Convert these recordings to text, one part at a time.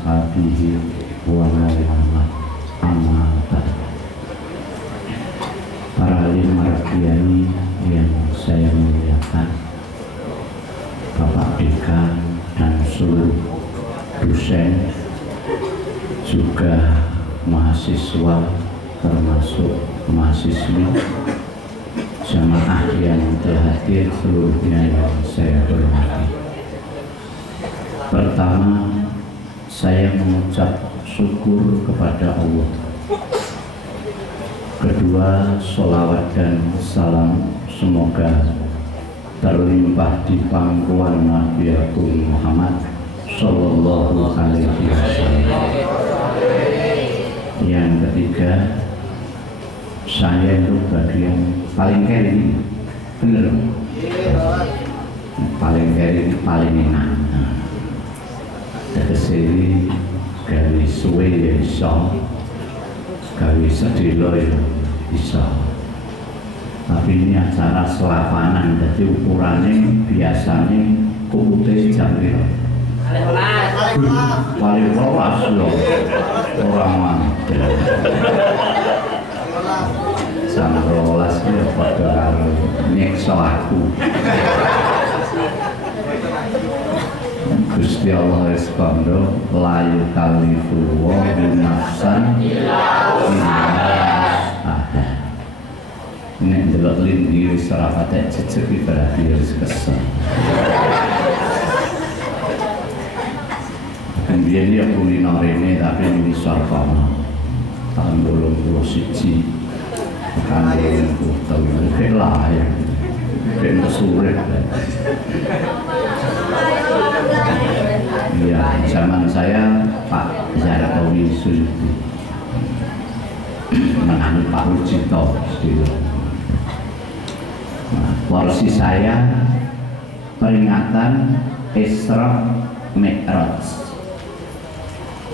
ashabihi wa man amma ba'd. Para alim marakyani yang saya muliakan, Bapak Dekan dan seluruh dosen, juga mahasiswa termasuk mahasiswi, jamaah yang telah hadir seluruhnya yang saya hormati. Pertama, saya mengucap syukur kepada Allah. Kedua, sholawat dan salam semoga terlimpah di pangkuan Nabi Agung Muhammad Sallallahu Alaihi Wasallam. Yang ketiga, saya itu bagian paling kiri, bener? Paling kiri, paling enak. Tegese gawe suwe ya iso, gawe sedelo ya iso. Tapi ini acara selapanan, jadi ukurannya biasanya kukute jam piro? Wali rolas loh, orang mantel. Sama rolas ya pada karo nyekso aku. Gusti Allah respondo layu kalifu wa nafsan illa ada. Nek delok lindi wis ora patek cecek iki berarti wis kesel. Kemudian dia kuliner ini tapi ini sarkana tahun 2021 kan tahun itu lah ya ben sulit. Iya, zaman saya Pak Zarawi Suyuti menangi Pak Rujito. Nah, porsi saya peringatan Isra Mi'raj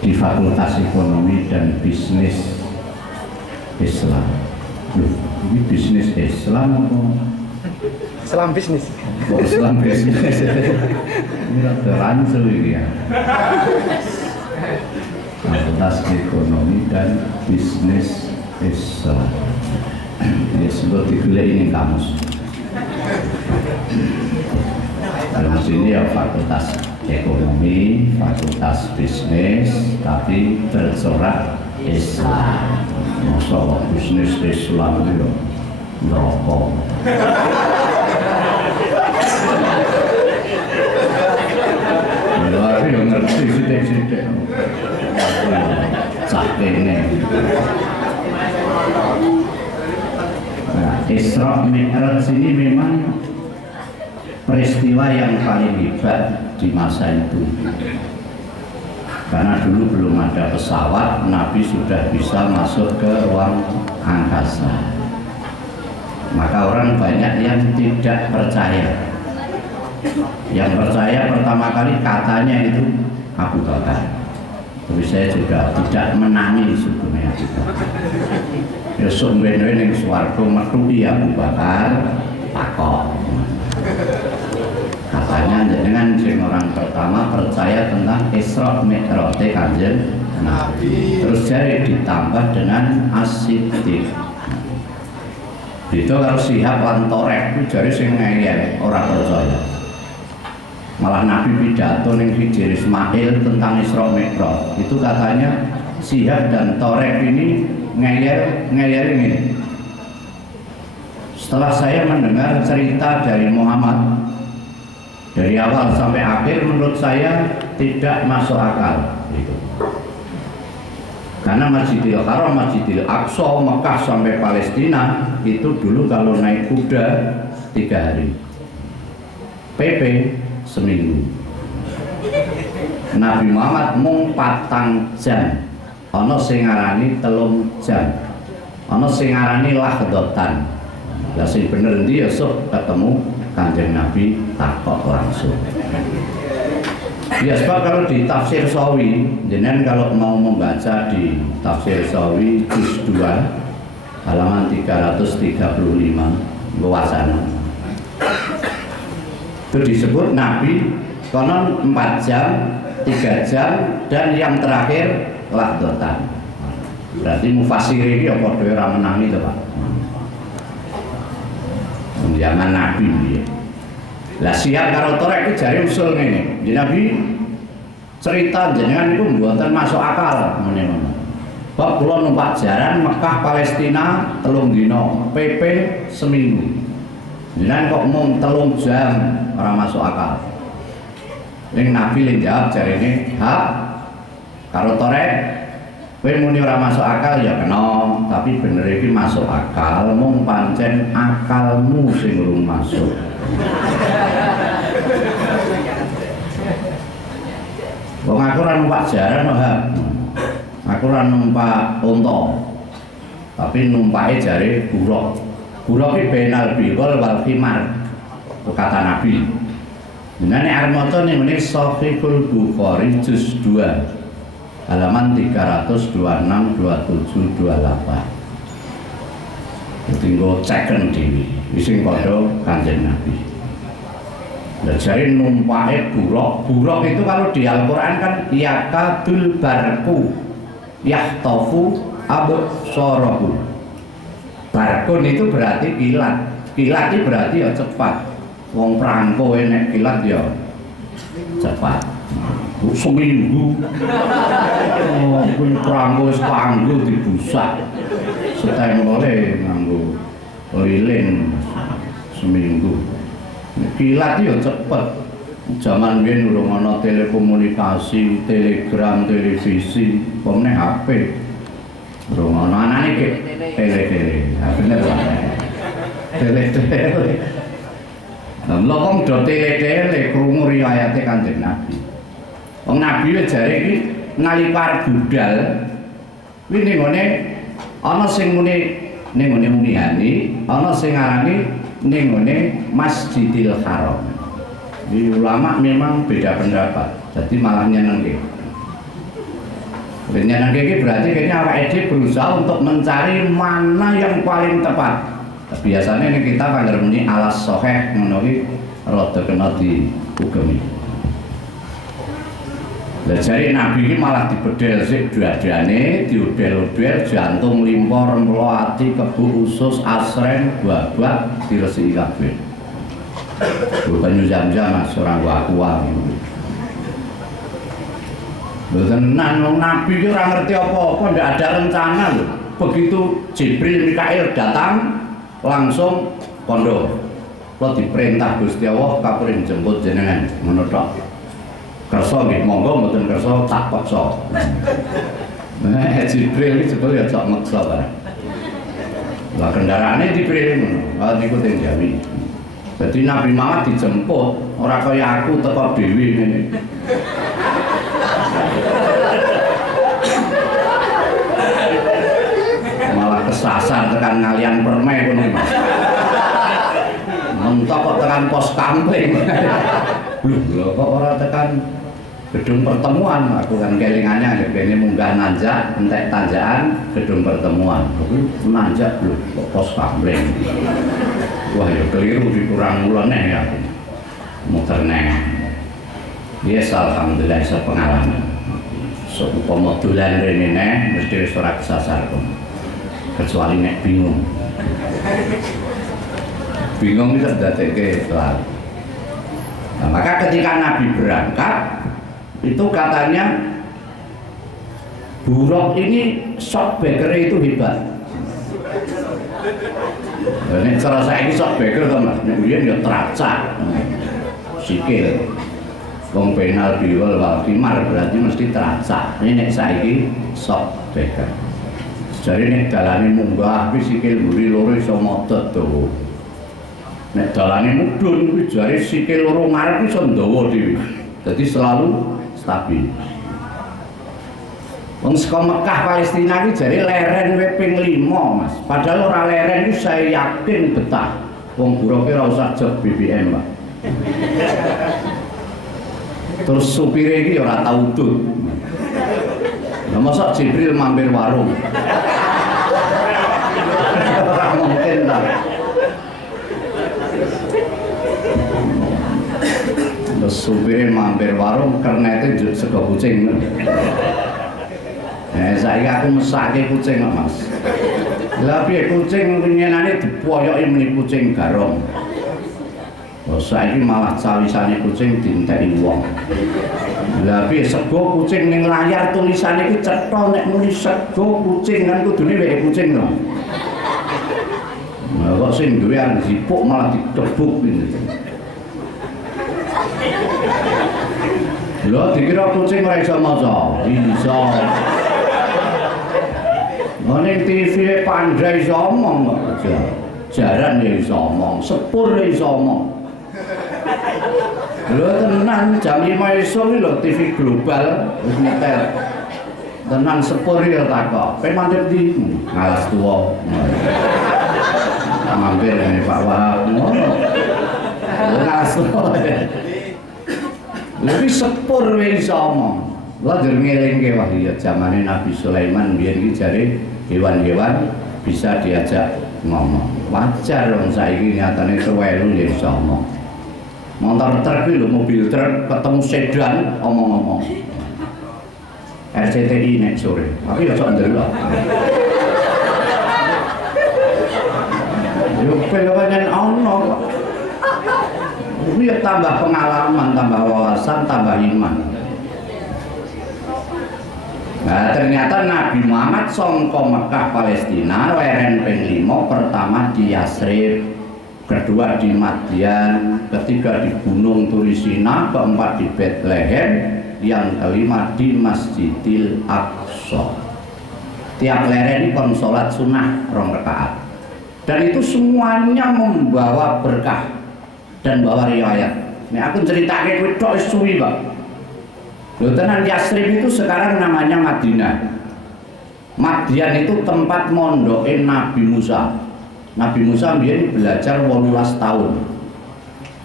di Fakultas Ekonomi dan Bisnis Islam. Loh, ini bisnis Islam apa? Islam bisnis. Oh, Islam bisnis. Ini ada rancu ini ya. Fakultas Ekonomi dan Bisnis Islam. Ini sebut digulai ini kamus. Kalau sini ya Fakultas Ekonomi, Fakultas Bisnis, tapi bercorak Islam. Masalah bisnis Islam itu rokok. Tapi yang ngerti sidik-sidik sakitnya. Nah, Isra Mi'raj ini memang peristiwa yang paling hebat di masa itu. Karena dulu belum ada pesawat, Nabi sudah bisa masuk ke ruang angkasa. Maka orang banyak yang tidak percaya. Yang percaya pertama kali katanya itu Abu Bakar. Tapi saya juga tidak menangi sebetulnya Abu Bakar. Ya sumben ning swarga metu Abu Bakar takok. Katanya dengan orang pertama percaya tentang Isra Mi'raj Kanjeng Nabi. Terus jadi ditambah dengan As-Siddiq. Itu kalau Syihab lan Torek itu jari sing ngeyel ora percaya. Malah Nabi pidato ning Hijr Ismail tentang Isra Mi'raj. Itu katanya Syihab dan Torek ini ngeyel ini. Setelah saya mendengar cerita dari Muhammad dari awal sampai akhir, menurut saya tidak masuk akal gitu. Karena Masjidil Haram, Masjidil Aqsa, Mekah sampai Palestina itu dulu kalau naik kuda 3 hari, PP seminggu. Nabi Muhammad mung 4 jam, ana sing ngarani 3 jam, ana sing ngarani lahdotan. Lah sing bener endi ya sok ketemu Kanjeng Nabi takok langsung. Ya sebab kalau di tafsir Sawi, jenengan kalau mau membaca di tafsir Sawi juz 2 halaman 335 luasan. Itu disebut Nabi konon 4 jam 3 jam, dan yang terakhir lahdotan. Berarti mufasir ini ya padha ora menangi to, Pak. Zaman Nabi ya. Lah siap karo torek iki jare usul ngene. Nabi cerita jenengan niku mboten masuk akal meneh-meneh. Bab kula numpak jaran Mekah Palestina 3 dina, PP seminggu. Jenengan kok mung 3 jam ora masuk akal. Ning Nabi le jawab jarene, "Ha, karo torek kowe muni ora masuk akal ya kena, tapi bener iki masuk akal, mung pancen akalmu sing urung masuk." Wong aku ora numpak jaran kok, aku ora numpak unta, tapi numpake jare buruk. Buruk iki benal biwal wal khimar, kata Nabi. Nah ini armata ning ngene Sahihul Bukhari juz 2 halaman 326, 27, 28. Tinggal ceken dhewe sing padha Kanjeng Nabi. Lah jare numpake buruk. Buruk itu kalau di Al-Qur'an kan yakadul barku yahtafu absarahu. Barkun itu berarti kilat. Kilat itu berarti ya cepat. Wong prangko nek kilat ya cepat. Seminggu. Oh, kuwi prangko wis panggo dibusak. Setempole nganggo lilin seminggu. Kilat ya cepet. Zaman biyen urung ana telekomunikasi, telegram, televisi, pomne HP. Urung ana anane iki tele-tele. Ha bener wae. Tele-tele. Lah kok do tele-tele krungu riwayate Kanjeng Nabi. Wong Nabi wis jare iki nalika budal kuwi ning ngene ana sing muni ning ngene munihani, ana sing ngarani ning ngene Masjidil Haram. Di ulama memang beda pendapat, jadi malah nyenengke. Nyenengke iki berarti kayaknya awake dhewe berusaha untuk mencari mana yang paling tepat. Biasanya ini kita kan muni alas soheh ngono iki rada kena diugemi. Lah jare Nabi iki malah dibedel sik duadane, diudel-udel jantung, limpor, remplo, ati, kebu, usus, asren, babak diresiki kabeh. Bukan jam-jam Mas ora kuat. Mboten nang Nabi iki ora ngerti apa-apa, ndak ada rencana lho. Begitu Jibril Mikail datang langsung kondo. Kula diperintah Gusti Allah kapring jemput jenengan ngono tok. Kersa nggih monggo mboten kersa tak paksa. Nah, Jibril iki jebul ya cok maksa bareng. Lah kendaraane Jibril ngono, niku teng Jawi. Jadi Nabi Muhammad dijemput, ora kaya aku teko dhewe ngene. Malah kesasar tekan ngalian permen ngono Mas. Mentok kok tekan pos kampling. Lho kok ora tekan gedung pertemuan, aku kan kelingannya kene munggah nanjak entek tanjakan gedung pertemuan. Kuwi nanjak lho kok pos kampling. Wah ya keliru dikurang mulane ya. Muter neng. Yes alhamdulillah iso pengalaman. So upama dolan rene neh mesti wis ora kesasar kok. Kecuali nek bingung. Bingung itu dadekke selalu. Nah, maka ketika Nabi berangkat itu katanya buruk ini shockbreaker itu hebat. Ini cara saya ini shockbreaker to Mas, nek biyen ya teracak. Sikil. Wong penal biwal wal khimar berarti mesti teracak. Ini nek saiki shockbreaker. Jadi nek dalane munggah kuwi sikil mburi loro iso motot to. Nek dalane mudhun kuwi jare sikil loro ngarep iso ndawa dhewe. Jadi selalu stabil. Wong saka Mekah Palestina iki jare leren ping 5, Mas. Padahal ora leren iki saya yakin betah. Wong buroke ora usah jog BBM, Pak. Terus supire iki ora tau udut. Lah mosok Jibril mampir warung. Ora mungkin lah. Terus supirnya mampir warung kernete njut sego kucing. Saiki aku mesake kucing kok Mas. Lah piye kucing nyenane dipoyoki meni kucing garong. Oh saiki malah cawisane kucing dinteki wong. Lah piye sego kucing ning layar tulisane iki cetha nek muni sego kucing kan kudune weke kucing to. Nah kok sing duwe arep dipuk malah dikebuk gitu. Lho dikira kucing ora iso maca. Iso. Ning TV pandai iso omong kok. Jaran ya iso omong, sepur ya iso omong. Lho tenan jam 5 esuk iki lho TV global wis nyetel. Tenan sepur ya takok. Kowe mandhep ndi? Ngalas tuwa. Mampir ning Pak Wahab ngono. Ngalas tuwa. Lebih sepur wis iso omong. Lha ngelingke wah iya zamane Nabi Sulaiman biyen iki jare hewan-hewan bisa diajak ngomong. Wajar wong saiki nyatane terwelu ya iso ngomong. Motor truk iki lho, mobil truk ketemu sedan omong-omong. RCTI nek sore. Tapi ya sok ndelok. Yo pelan ono kok. Ini tambah pengalaman, tambah wawasan, tambah iman. Nah, ternyata Nabi Muhammad songko Mekah Palestina leren ping 5 pertama di Yasrib, kedua di Madian, ketiga di Gunung Turisina, keempat di Bethlehem, yang kelima di Masjidil Aqsa. Tiap leren kon salat sunah 2 rakaat. Dan itu semuanya membawa berkah dan bawa riwayat. Nek aku ceritake kowe tok suwi, Pak. Lho tenan Yasrib itu sekarang namanya Madinah. Madian itu tempat mondoke Nabi Musa. Nabi Musa biyen belajar 18 tahun.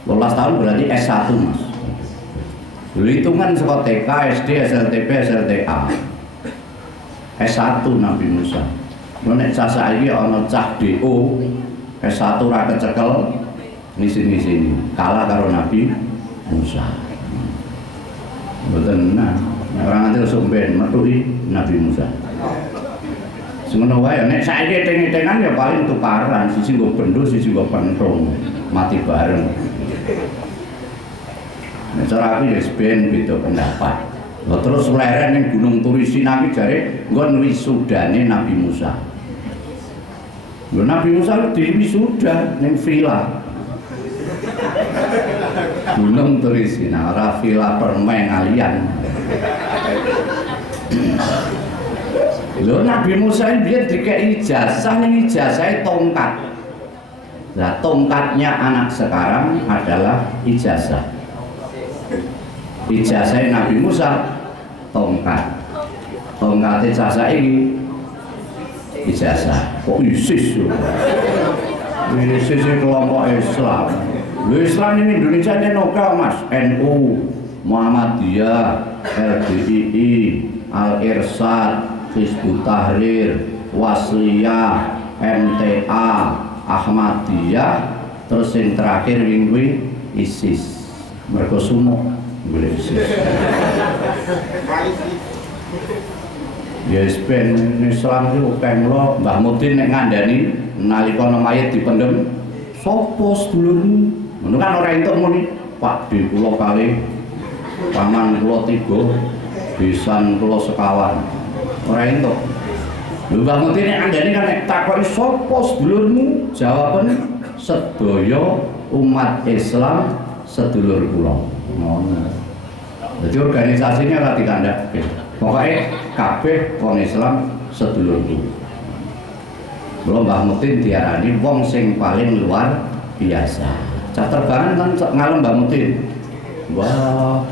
18 tahun berarti S1, Mas. Lho hitungan saka TK, SD, SLTP, SLTA. S1 Nabi Musa. Lho nek cah saiki ana cah DO S1 ora kecekel ngisi-ngisi kalah karo Nabi Musa. Betul, nah orang nanti langsung ben metuhi Nabi Musa. Semono wae nek saiki eteng-etengan ya paling tukaran, siji nggo bendho, siji nggo penthung, mati bareng. Nek cara aku ya ben beda pendapat. Lha terus leren ning Gunung Turisina iki jare nggon wisudane Nabi Musa. Lho Nabi Musa diwisuda ning villa. Gunung Turisina, Rafila permen alian. Lho Nabi Musa biar dikei ijazah, ning ijazahnya tongkat. Nah tongkatnya anak sekarang adalah ijazah. Ijazah Nabi Musa tongkat. Tongkat ijazah ini ijazah. Kok ISIS yo? ISIS kelompok Islam. Lho Islam ini Indonesia ini lokal Mas, NU, Muhammadiyah, LDII, Al-Irsyad, Hizbut Tahrir, Wasliyah, MTA, Ahmadiyah, terus yang terakhir minggu ISIS. Mereka semua boleh ISIS. Ya ben Islam itu pemlo Mbah Mudin nek ngandani nalika mayit dipendem sapa sedulurmu? Ngono kan ora entuk muni Pak D kula kali paman kula 3 besan kula sekawan. Ora entuk. Lho Mbah Mudin nek ngandani kan nek takoki sapa sedulurmu? Jawabane sedaya umat Islam sedulur kula. Ngono. Jadi organisasinya ora dikandhake. Pokoknya kabeh wong Islam sedulurku. Kula Mbah Mudin diarani wong sing paling luar biasa. Cah terbangan kan ngalem Mbah Mudin. Mbah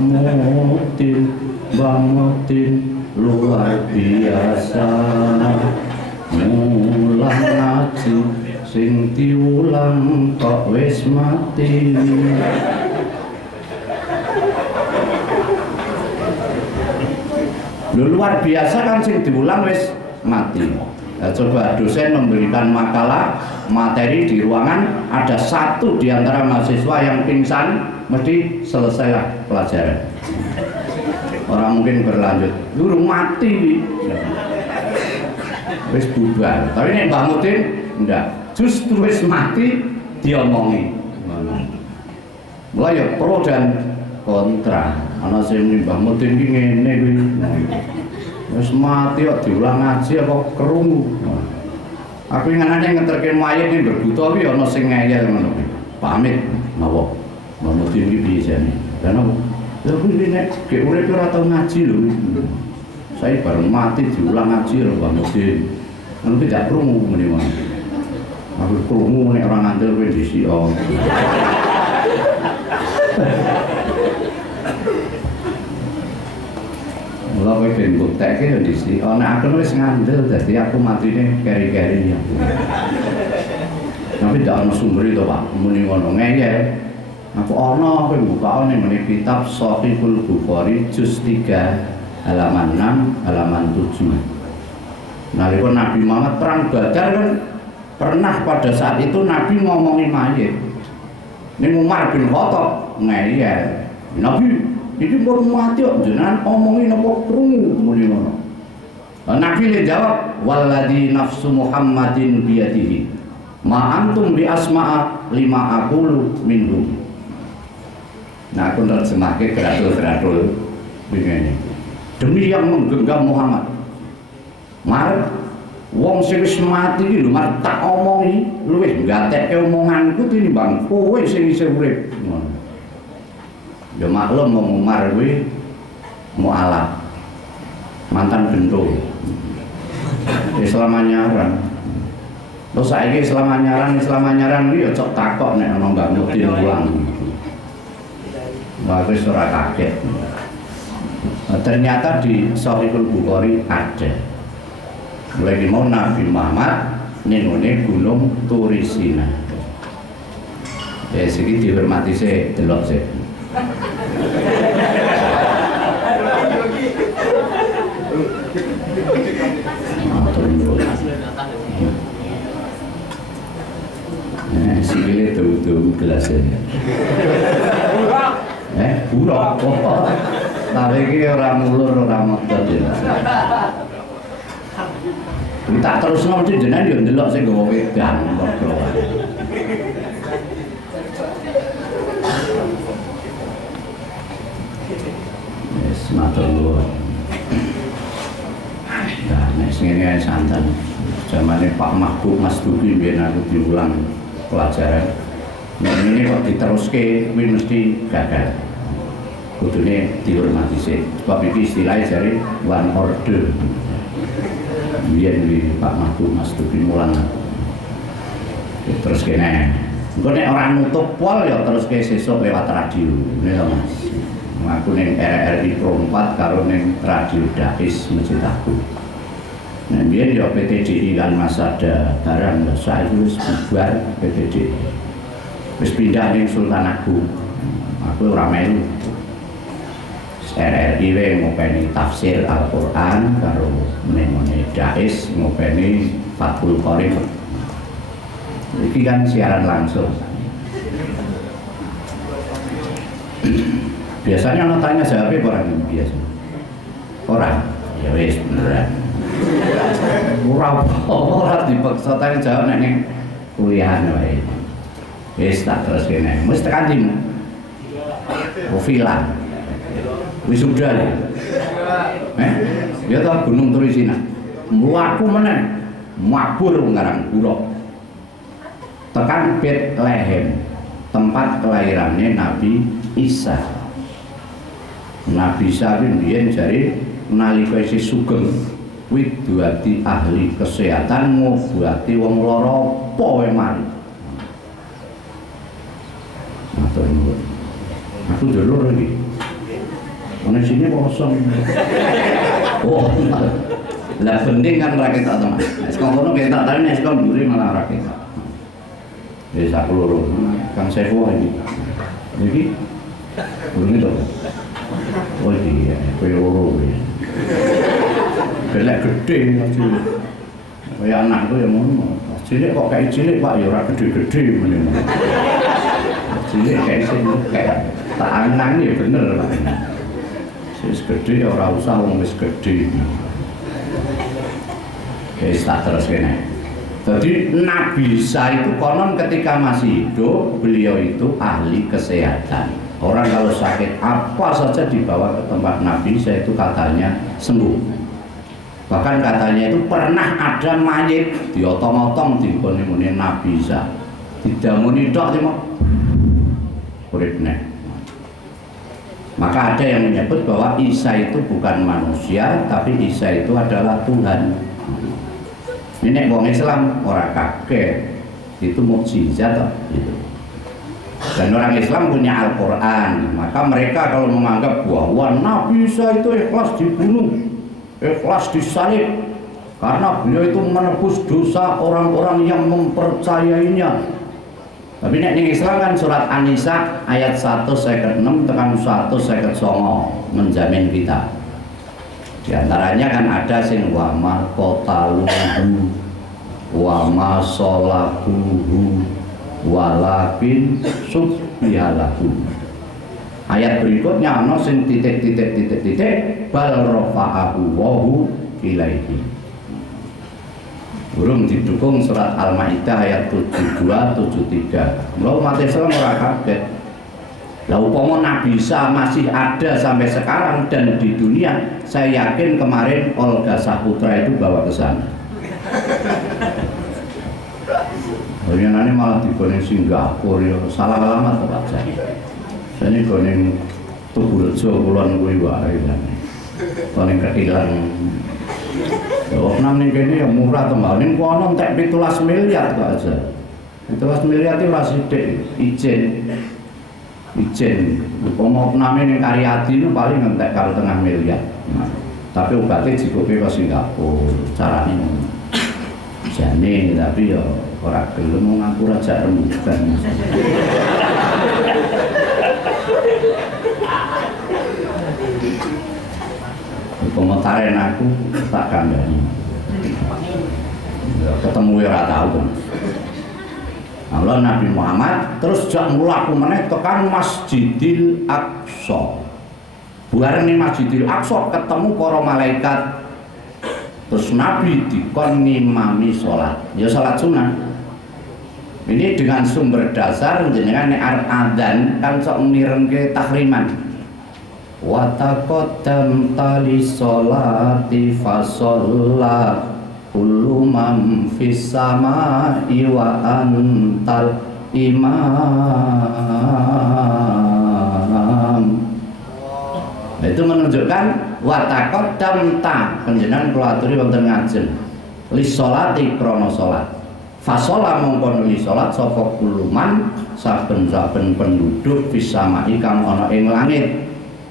Mudin luar biasa. Mulang ngaji sing diulang kok wis mati. Luar biasa kan sing diulang wis mati. Nah, coba dosen memberikan makalah materi di ruangan, ada satu di antara mahasiswa yang pingsan, mesti selesailah pelajaran. Orang mungkin berlanjut, durung mati wis bubar. Tapi nek Mbah Mudin ndak, justru wis mati diomongi. Mulai ya pro dan kontra. Ana sing muni Mbah Mudin iki ngene kuwi. Wis mati kok diulang ngaji apa krungu. Aku nganane ngeterke mayit ning berbuta kuwi ana sing ngeyel ngono kuwi. Pamit napa? Mbah Mudin iki piye jane? Lah napa? Lha kuwi nek gek urip ora tau ngaji lho. Saya baru mati diulang ngaji lho Mbah Mudin. Ngono tidak krungu muni wae. Aku krungu nek ora ngandel kowe disio. Mula kowe ben buktekke yo disio. Nek aku wis ngandel dadi aku matine keri-keri ya. Tapi tidak ana sumber itu Pak, muni ngono ngeyel. Aku ana kowe buka ning ngene kitab Shahihul Bukhari juz 3 halaman 6 halaman 7. Nalika Nabi Muhammad perang Badar kan pernah pada saat itu Nabi ngomongi mayit. Ning Umar bin Khattab ngeyel. Nabi iki baru mati kok jenengan omongi napa krungu muni ngono. Nabi le jawab walladzi nafsu Muhammadin biyadihi ma antum bi asma'a lima aqulu minhum. Nah aku nerjemahke gradul-gradul begini. Demi yang menggenggam Muhammad. Mar wong sing wis mati iki lho mar tak omongi luwih nggatekke omonganku tinimbang kowe sing isih urip. Ya maklum wong Umar kuwi mualaf. Mantan bendo. Islam anyaran. Terus saiki Islam anyaran iki ya cok takok nek ana Mbah Mudin ulang. Wah, wis ora kaget. Ternyata di Shahihul Bukhari ada. Mulai mau Nabi Muhammad nenone Gunung Turisina. Ya siki dihormati sih, delok sih. Sikile tuh gelasnya. Buruk. Tapi iki ora mulur ora modot ya. Tak terusno mesti jenengan yo ndelok sing nggawa wedan padha. Wis matur nuwun. Nah, nek sing ngene santen. Zamane Pak Mahbub Mas Duki biyen aku diulang pelajaran. Nek ini kok diteruske kuwi mesti gagal. Kudune dihormati sih. Sebab iki istilahnya jare one order. Biyen di Pak Mahbub Mas Duki mulang. Terus kene. Engko nek ora nutup pol ya terus ke sesuk lewat radio. Ngene Mas. Aku ning RRI Pro 4 karo ning radio Dais Masjid Agung. Nah, biyen ya PTDI kan Masada barang saiki wis bubar PTDI. Wis pindah ning Sultan Agung. Aku ora melu. RRI we ngopeni tafsir Al-Qur'an karo menene Dais ngopeni Fathul Qorib. Iki kan siaran langsung. Biasanya ono tanya jawab orang biasa. Orang ya wis beneran. Ora dipaksa tanya jawab nek ning kuliahan wae. Wis tak terus kene. Wis tekan ndi? Profilan. Wis sudah ya. Ya ta Gunung Turisina. Mlaku meneh. Mabur ngarang buruk. Tekan Bethlehem, tempat kelahirannya Nabi Isa. Nabi Isa biyen jare nalika isih sugeng kuwi duati ahli kesehatan ngobati wong lara apa wae mari. Matur nuwun. Aku dulur iki. Ana sini kosong. Oh. Lah penting kan rakyat tak teman. Nek kono ketok tadi nek kon mburi malah rakyat. Wis aku loro. Kang Sefu iki. Iki burung itu. Oh iya, kowe loro wis. Belek gede aja. Kaya anakku ya ngono. Cilik kok kayak cilik Pak ya ora gede-gede meneh. Cilik kayak sing kayak Tak anang ya bener Pak. Wis gede ya ora usah wong wis gede. Wis tak terus kene. Jadi Nabi Isa itu konon ketika masih hidup beliau itu ahli kesehatan. Orang kalau sakit apa saja dibawa ke tempat Nabi Isa itu katanya sembuh. Bahkan katanya itu pernah ada mayit diotong-otong di kone-kone Nabi Isa. Didamuni tok cuma urip neh. Maka ada yang menyebut bahwa Isa itu bukan manusia, tapi Isa itu adalah Tuhan. Ini wong Islam orang kaget, itu mukjizat gitu. Dan orang Islam punya Al-Quran, maka mereka kalau menganggap bahwa Nabi Isa itu ikhlas dibunuh, ikhlas disalib, karena beliau itu menebus dosa orang-orang yang mempercayainya. Tapi nek Islam kan surat An-Nisa ayat 156 tekan 159 menjamin kita. Di antaranya kan ada sing wa ma qataluhu wa ma salabuhu walakin subhihalahu. Ayat berikutnya ana sing titik bal rafa'ahu wahu ilaihi. Burung didukung surat Al-Maidah ayat 72-73. Lo umat Islam ora kaget. Lah upama Nabi Isa masih ada sampai sekarang dan di dunia, saya yakin kemarin Olga Saputra itu bawa ke sana. Nanti malah digone Singapura ya salah alamat tempat saya. Saya ini gone Tugurejo kulon kuwi wae kan. Gone kehilang. Oh, nang ning kene ya murah to, Mbak. Ning kono entek 17 miliar kok aja. 17 miliar itu ora sithik ijen. Upama name ning Karyadi itu paling entek karo tengah miliar. Nah, tapi obatnya jikoke ke Singapura. Carane ngono. Jane tapi ya ora gelem ngaku raja rembugan. Komentaren aku tak kandani. Ketemu ya ora tahu. Allah Nabi Muhammad terus jak mlaku meneh tekan Masjidil Aqsa. Bareng ning Masjidil Aqsa ketemu para malaikat. Terus Nabi dikon ngimami sholat. Ya sholat sunnah. Ini dengan sumber dasar jenengan nek arep adzan kan sok mirengke tahriman. Wa taqaddam tali sholati fa shalla kullu man fis samai wa antal imam. Itu menunjukkan wa taqaddam ta panjenengan kula aturi wonten ngajeng li sholati krana salat. Fa shalla mongkon li salat sapa kullu man saben-saben penduduk fis samai kang ana ing langit.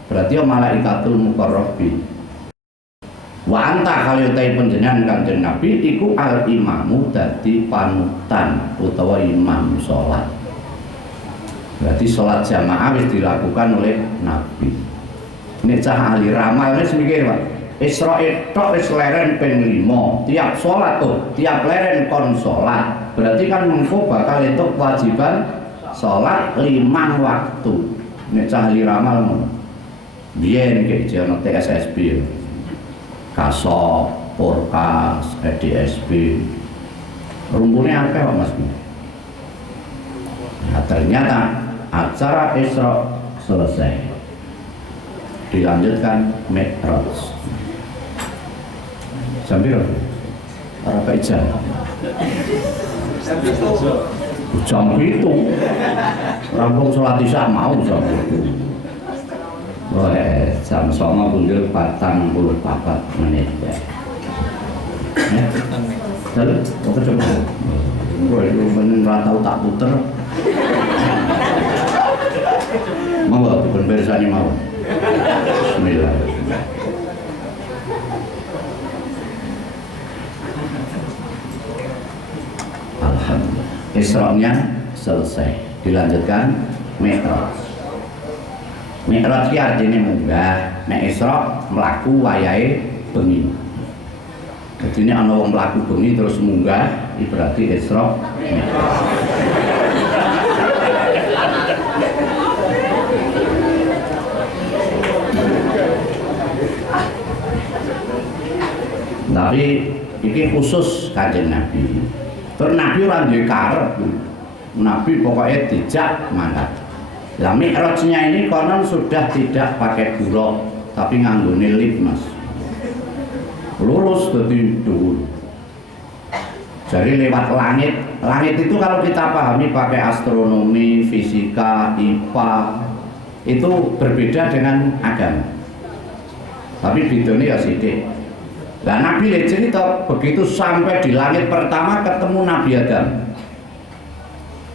Berarti malaikatul muqarrabin. Wa anta kaliyatai panjenengan Kanjeng Nabi iku al imamu dadi panutan utawa imam salat. Berarti salat jamaah wis dilakukan oleh Nabi. Nek cah ahli ramal wis mikir, Pak. Israil tok wis leren ping 5. Tiap salat tiap leren kon salat. Berarti kan mengko bakal entuk kewajiban salat 5 waktu. Nek cah ahli ramal ngono. Biyen iki jono TSSB, Kasop, Porkas, EDSB, rumputnya akeh kok Mas. Nah, ternyata acara Isra selesai, dilanjutkan Mi'raj. Jam piro? Ora kae jam. Jam 7. Rampung salat Isya mau jam 7. Boleh, jam 09.44 menit ya. Jalan, oke coba. Gue itu bener tahu tak puter. Mau tuh bersani mau. Bismillah. Alhamdulillah. Isra-nya selesai. Dilanjutkan Mi'raj. Mi'raj ki artine munggah, nek Isra mlaku wayahe bengi. Dadi nek ana wong mlaku bengi terus munggah, iki berarti Isra. Tapi ini khusus Kanjeng Nabi. Terus Nabi ora duwe karep. Nabi pokoknya dijak mangkat. Lah Mi'rajnya ini konon sudah tidak pakai buruk, tapi nganggone lift, Mas. Lurus dadi dhuwur. Jadi lewat langit. Langit itu kalau kita pahami pakai astronomi, fisika, IPA, itu berbeda dengan agama. Tapi bedanya ya sidik. Nah Nabi cerita begitu sampai di langit pertama ketemu Nabi Adam.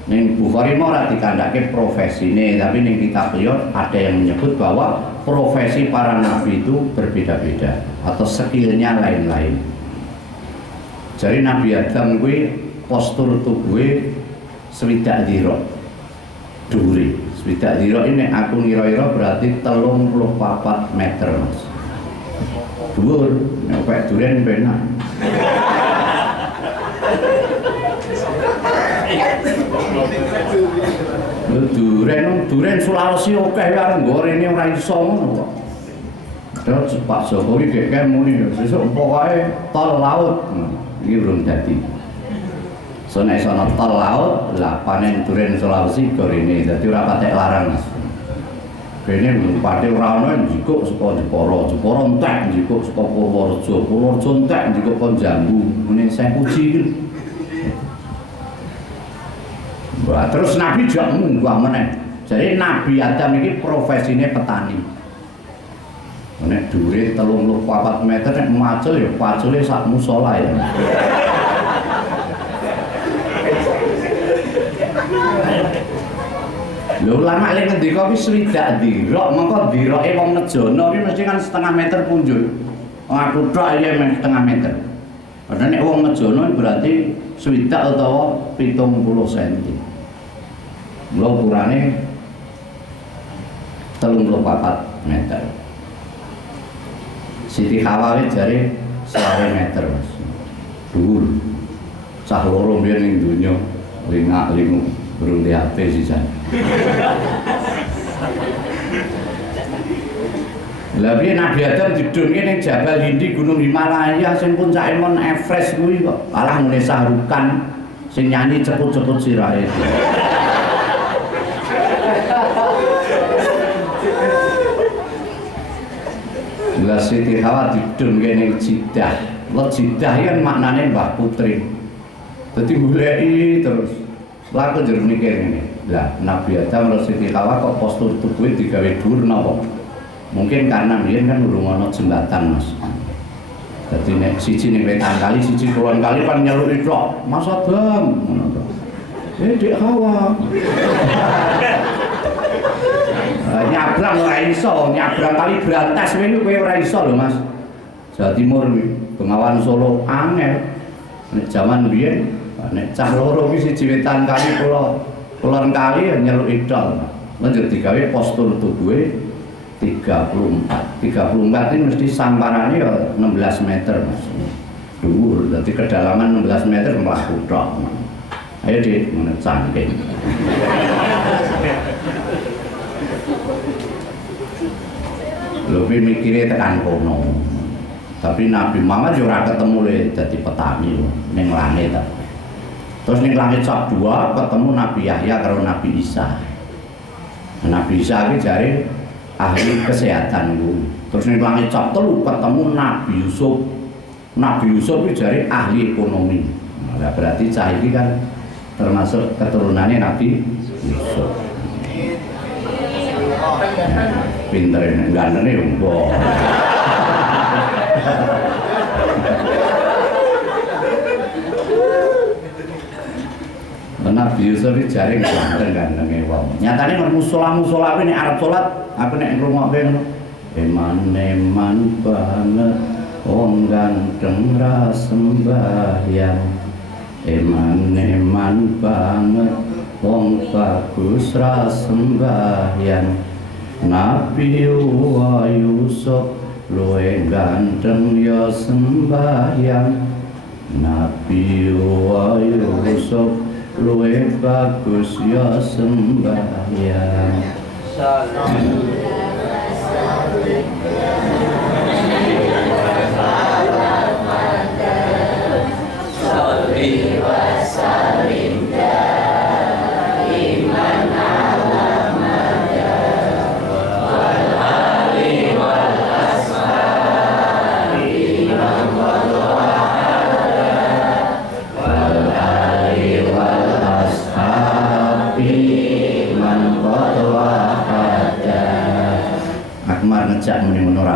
Ning Bukhari mau dikandake profesi ini, tapi ning kitab beliau ada yang menyebut bahwa profesi para nabi itu berbeda-beda atau skillnya lain-lain. Jadi Nabi Adam kuwi postur tubuhe swidak dira. Dhuwure swidak dira ini aku ngira-ira berarti 34 meter, Mas. Dhuwur, nek kaya duren penak. Duren Sulawesi akeh karo gorene ora iso ngono kok. Terus Pak Jokowi kek muni sesuk pokoke tol laut. Iki belum jadi. Soalnya sono tol laut, lah panen duren Sulawesi gorene dadi ora patek larang, Mas. Kene pate ora ono njikuk saka Jepara, Jepara entek njikuk saka Purworejo, Purworejo entek njikuk kon Jambu. Mene saya puji iki. Wah, terus Nabi juga munggah meneh. Jadi Nabi Adam ini profesinya petani. Nek dhuwure 34 meter nek macul ya pacule sak musola ya. Lho ulama lek ngendika kuwi swidak dirok, mengko diroke wong Nejono kuwi mesti kan setengah meter punjul. Aku tok ya setengah meter. Padahal nek wong Nejono berarti swidak utawa 70 cm. Lho ukurane 34 meter. Siti Hawa jare 1 meter, Mas. Dhuwur. Cah loro mbiyen ning donya lingak-lingu burung di HP sisan. Lah piye Nabi Adam didunke ning Jabal Hindi Gunung Himalaya sing puncake Mount Everest kuwi kok malah ngene Sahrukan sing nyanyi ceput-ceput sirahe. Lah Siti Hawa didunke ning Jeddah. Lah Jeddah kan maknane Mbah Putri. Dadi goleki terus. Lah aku jero mikir ngene. Lah Nabi Adam lan Siti Hawa kok postur tubuhe digawe dhuwur napa? Mungkin karena mbiyen kan urung ana jembatan, Mas. Dadi nek siji ning Wetan Kali, siji Kulon Kali kan nyeluki tok. Mas Adam ngono to. Dek Hawa. Nyabrang ora iso, nyabrang Kali Brantas kowe ora iso lho, Mas. Jawa Timur Bengawan Solo angel. Nek jaman biyen nek cah loro iki siji Wetan Kali Kulon Kali nyeluki tok. Lanjut digawe postur tubuhe 34 ini mesti samparane ya 16 meter, Mas. Dhuwur, dadi kedalaman 16 meter mlaku tok. Ayo Dik, ngono cangking. Lebih mikirnya tekan kono. Tapi Nabi Muhammad juga ketemu le dadi petani ning langit. Terus ning langit sak 2 ketemu Nabi Yahya karo Nabi Isa. Nabi Isa iki jare ahli kesehatan itu. Terus ning langit sak 3 ketemu Nabi Yusuf. Nabi Yusuf iki jare ahli ekonomi. Nah, berarti cah iki kan termasuk keturunannya Nabi Yusuf. Pinter ini, ganteng ini mbok. Nabi Yusuf ini jaring ganteng-gantengnya wong. Nyatanya musola-musola ini Arab sholat, aku nek ngrungokke ngono. Eman-eman banget wong ganteng ra sembahyang. Eman-eman banget wong bagus ra sembahyang. Nabi wa Yusuf luwe ganteng ya sembahyang. Nabi wa Yusuf luwe bagus ya sembahyang.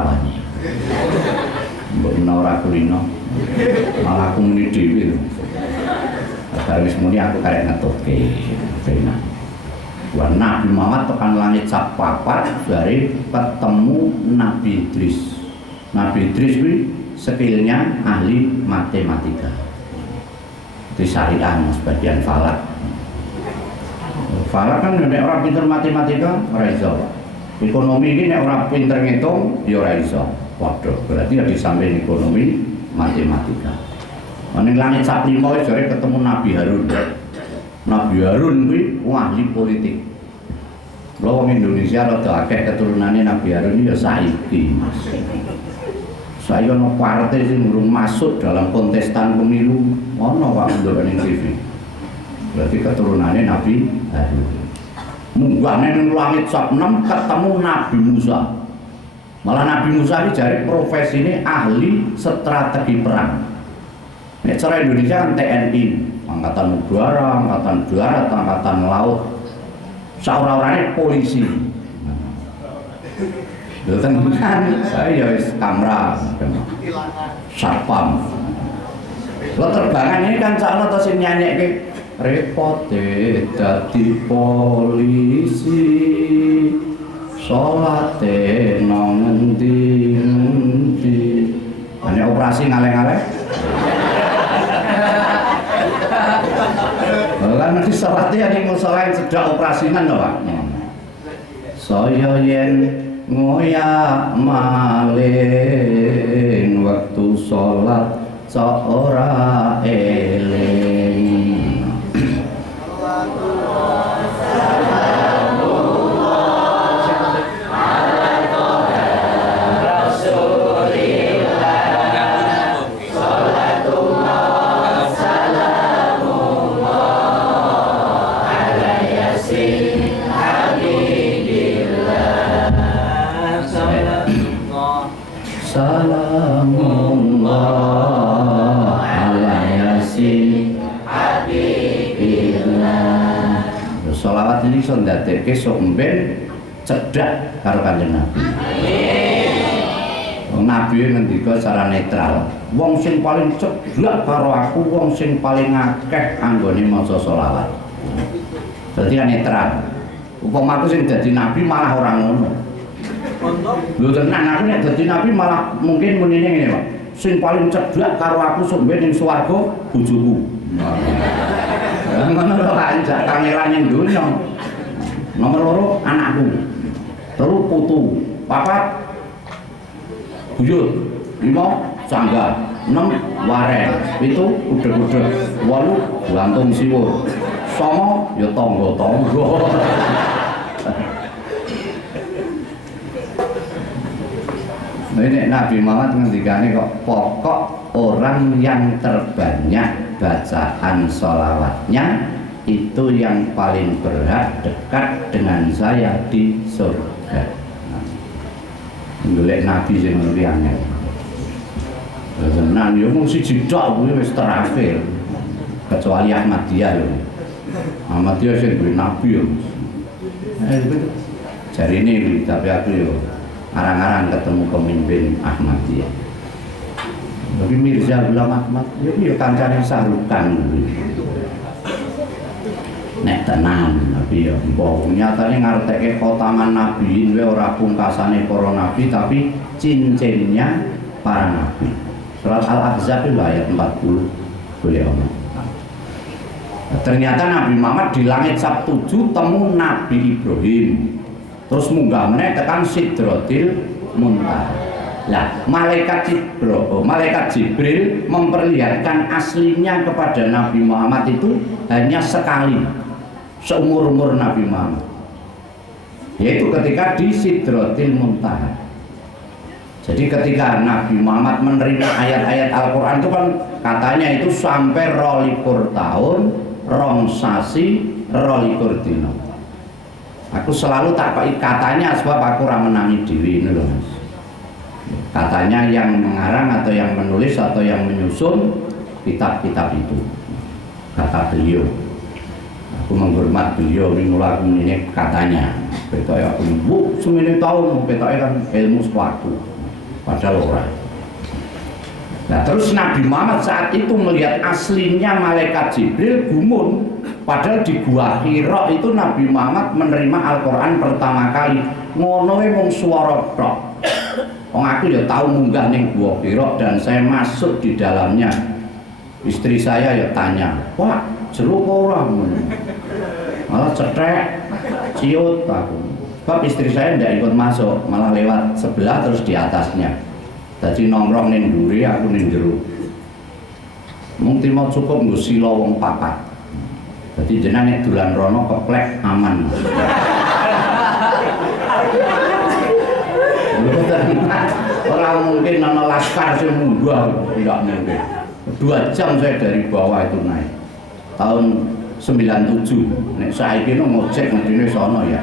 kawannya. Mbok ora kulino. Malah aku muni dhewe. Bar wis muni aku karek ngetutke. Benar. Wah, Nabi Muhammad tekan langit sak papat dari ketemu Nabi Idris. Nabi Idris kuwi skillnya ahli matematika. Di syariah sebagian falak. Falak kan nek orang pinter matematika ora iso. Ekonomi ini nek orang pinter ngitung ya ora iso. Waduh, berarti ya di samping ekonomi matematika. Ning langit sak lima wis jare ketemu Nabi Harun. Nabi Harun kuwi ahli politik. Lho wong Indonesia rada akeh keturunane Nabi Harun ya saiki. Saya ono partai sing urung masuk dalam kontestan pemilu, ono Pak ndelok ning TV. Berarti keturunannya Nabi Harun. Munggahne ning langit sak 6 ketemu Nabi Musa. Malah Nabi Musa iki jare profesine ahli strategi perang. Nek cara Indonesia kan TNI, Angkatan Udara, Angkatan Darat, Angkatan Laut. Saura-urane polisi. Lho tenan saya wis kamera, satpam. Lo terbangan ini kan sakno to sing nyanyekke repote dadi polisi. Salate nang endi-endi. Ane operasi ngaleng-ngaleng. Lah nek salate ning musala cedak operasinan lho Pak. Saya yen ngoyak maling waktu salat sok ora eling. Salamullah ala yasin habibillah. Sholawat ini iso ndadekke sok mben cedhak karo Kanjeng Nabi. Wong Nabi ngendika secara netral, wong sing paling cedhak karo aku wong sing paling akeh anggone maca sholawat. Berarti kan netral. Upama aku sing dadi nabi malah ora ngono. Lho tenan aku nek dadi nabi malah mungkin menine ngene, Pak. Sing paling cedhak karo aku sok ben ning swarga bojoku. Ngono lho kanca kangelan ning donya. Nomor 2 anakku. 3 putu, 4 buyut, 5 sangga, 6 waren, 7 udeg-udeg, 8 gantung siwur, 9 ya tangga-tangga. Ini Nabi Muhammad ngendikane kok pokok orang yang terbanyak bacaan sholawatnya itu yang paling berhak dekat dengan saya di surga. Golek Nabi sing ngono ki angel. Tenan yo mung siji tok kuwi wis terakhir. Kecuali Ahmadiyah lho. Ahmadiyah sing duwe Nabi yo. Jarine iki tapi aku yo arang-arang ketemu pemimpin Ahmadiyah. Tapi Mirza Ghulam Ahmad, ya kancane Sahrukan. Nek tenan, tapi ya mbok nyatane ngartekke khotaman nabiin wae ora pungkasane para nabi tapi cincinnya para nabi. Surat Al-Ahzab ayat 40 boleh omong. Ternyata Nabi Muhammad di langit sak 7 temu Nabi Ibrahim. Terus munggah meneh tekan Sidratil Muntaha. Lah, malaikat Jibril memperlihatkan aslinya kepada Nabi Muhammad itu hanya sekali seumur-umur Nabi Muhammad, yaitu ketika di Sidratil Muntaha. Jadi ketika Nabi Muhammad menerima ayat-ayat Al-Quran itu kan katanya itu sampai 22 tahun, 2 sasi, 22 dina. Aku selalu tak pakai katanya sebab aku ora menangi diri ini loh Mas. Katanya yang mengarang atau yang menulis atau yang menyusun kitab-kitab itu, kata beliau. Aku menghormat beliau ini katanya. Betoke aku semene tahun betoke kan ilmu sepatu. Padahal orang. Nah terus Nabi Muhammad saat itu melihat aslinya malaikat Jibril gumun. Padahal di Gua Hira itu Nabi Muhammad menerima Al-Quran pertama kali. Ngono mung swara tok. Wong aku ya tahu munggah ning Gua Hira dan saya masuk di dalamnya. Istri saya ya tanya, "Wah, jeruk ora?" Malah cetek, ciut aku. Sebab istri saya tidak ikut masuk, malah lewat sebelah terus di atasnya. Jadi nongkrong ning nduri, aku ning jero. Mung trimo cukup nggo sila wong papat. Jadi jenengan nek dolan rono keplek aman. Orang mungkin ana laskar sing munggah, tidak mungkin. 2 jam saya dari bawah itu naik. Tahun 97. Nek saiki no ngojek ngene sono ya.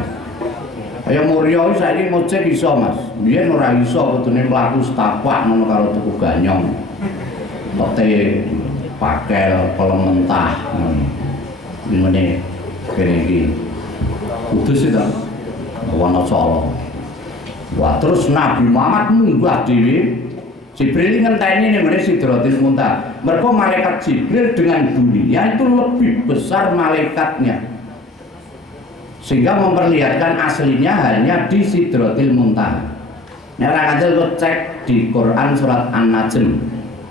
Kaya Mulya iki saiki ngojek iso, Mas. Biyen ora iso kudune mlaku setapak ngono karo tuku ganyong. Tote pakel pelementah. Ngene kene iki. Kudus itu. Wonosobo. Wah, terus Nabi Muhammad munggah dhewe. Jibril ngenteni ning ngene Sidratil Muntaha. Mergo malaikat Jibril dengan dunia itu lebih besar malaikatnya. Sehingga memperlihatkan aslinya hanya di Sidratil Muntaha. Nek ora kadel cek di Quran surat An-Najm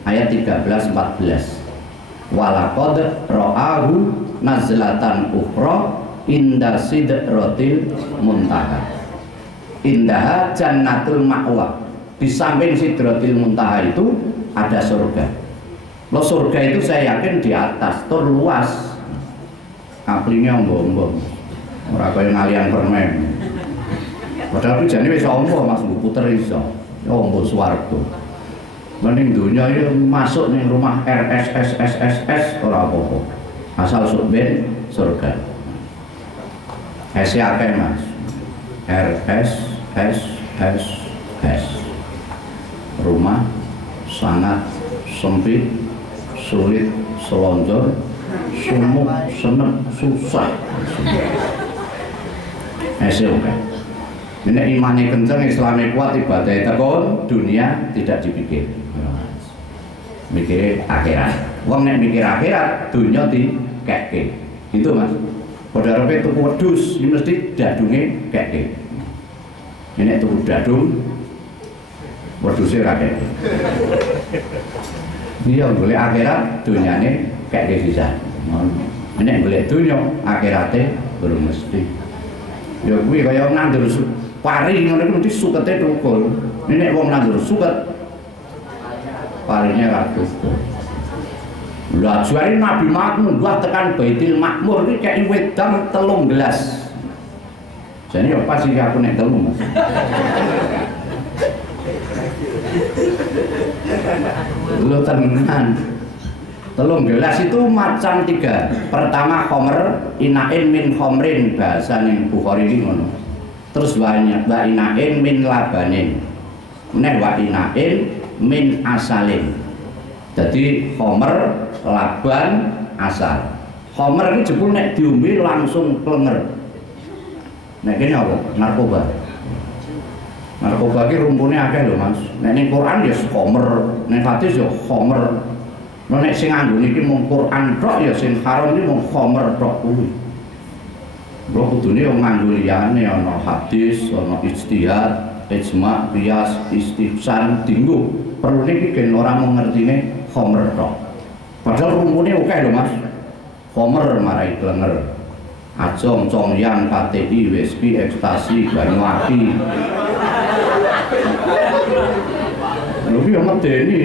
ayat 13-14. Walaqad ra'ahu nazlatan ukhra inda sidratil muntaha. Indaha jannatul ma'wa. Di samping sidratil muntaha itu ada surga. Lo surga itu saya yakin di atas tur luas. Kaplinya ombo-ombo. Ora kaya ngalian permen. Padahal jane wis ombo Mas puter iso. Ombo swarga. Mending dunia itu masuk nih rumah RSSSSS ora apa-apa. Asal sok ben surga. SAK Mas. RSSSS. Rumah sangat sempit, sulit, selonjor, sumuk, senep, susah. SOK. Ini imannya kenceng, Islamnya kuat, ibadah tekun, dunia tidak dipikir. Mikir akhirat. Wong nek mikir akhirat, dunia dikeke. Gitu Mas. Padha arepe tuku wedhus, mesti dadunge keke. Nek tuku dadung wedhuse ra keke. Iya golek akhirat, dunyane keke sisan. Nek golek dunya, akhirate durung mesti. Ya kuwi kaya nandur pari ngono iku mesti sukete tukul. Nek wong nandur suket parinya ratus. Lah juare Nabi Muhammad munggah tekan Baitul Makmur iki kaya wedang 3 gelas. Jane yo pas iki aku nek 3 Mas. Lu tenan. 3 gelas itu macam 3. Pertama khomer, inain min khomrin bahasa ning Bukhari iki ngono. Terus banyak wa inain min labanin. Meneh wa inain min asalin. Jadi khomer, laban, asal. Khomer ini jebul nek diombe langsung klenger. Nek kene apa? Narkoba. Narkoba ki rumpune akeh lho Mas. Nek ning Quran ya khomer, nek hadis ya khomer. Nek sing nganggo niki mung Quran tok ya sing haram iki mung khomer tok kuwi. Lho kudune wong nganggo liyane ana hadis, ana ijtihad, ijma, qiyas, istihsan, dinggo. Perlu niki gen ora mung ngertine khomer tok. Padahal rumpune akeh lho Mas. Khomer marai klenger. Ajong, congyan, KTI, whisky, ekstasi, banyu api. Lho ki yo medeni.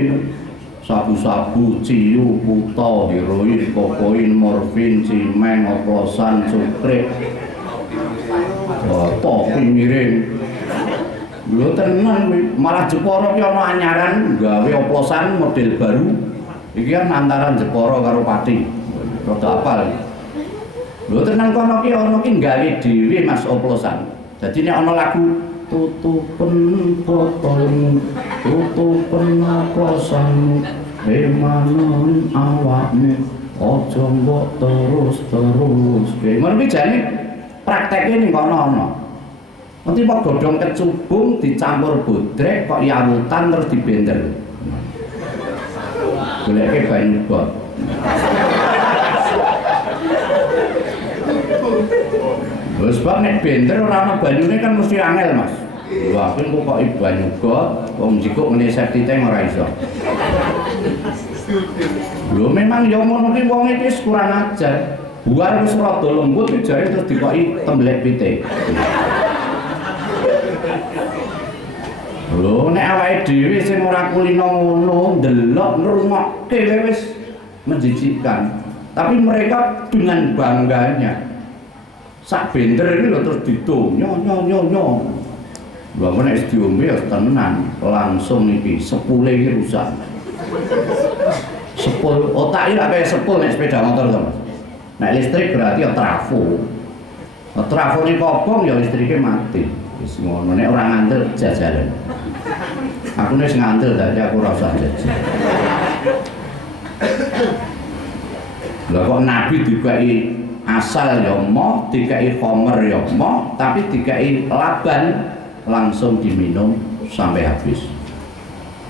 Sabu-sabu, ciu, puto, heroin, kokain, morfin, cimeng, oplosan, cukrik, topi miring. Lho tenan malah Jepara ki ana anyaran gawe oplosan model baru. Iki kan antaran Jepara karo Pati. Rada apal. Lho tenan kono ki ana ki gawe dhewe Mas oplosan. Dadi nek ana lagu tutupen botolmu, tutupen oplosanmu, manon awakmu, aja mbok terus-terus. Ngono ki jane prakteke ning kono ana. Nanti mau godhong kecubung dicampur bodrek kok yawutan terus dibender. Goleke banyu bot. Lha sebab nek bender ora ana banyune kan mesti angel, Mas. Lha aku kok banyu got, wong jikuk ngene septite ora iso. Lho memang ya ngono ki wong iki wis kurang ajar. Buar wis rada lembut jare terus dikoki temblek pitik. Lho nek awake dhewe sing ora kulino ngono, ndelok ngrungokke wis menjijikkan. Tapi mereka dengan bangganya sak bender ini lho terus ditung nyo. Lha nek wis diombe ya tenan, langsung iki sepule iki rusak. Sepul otak iki lak kaya sepul nek sepeda motor to, Mas. Nek listrik berarti ya trafo. Trafo ini kobong ya listriknya mati. Wis ngono nek ora ngandel jajaran. Aku nek ngandel dadi aku ora usah jajal. Lah kok Nabi dikai asal ya moh, dikai khomer ya moh, tapi dikai laban langsung diminum sampai habis.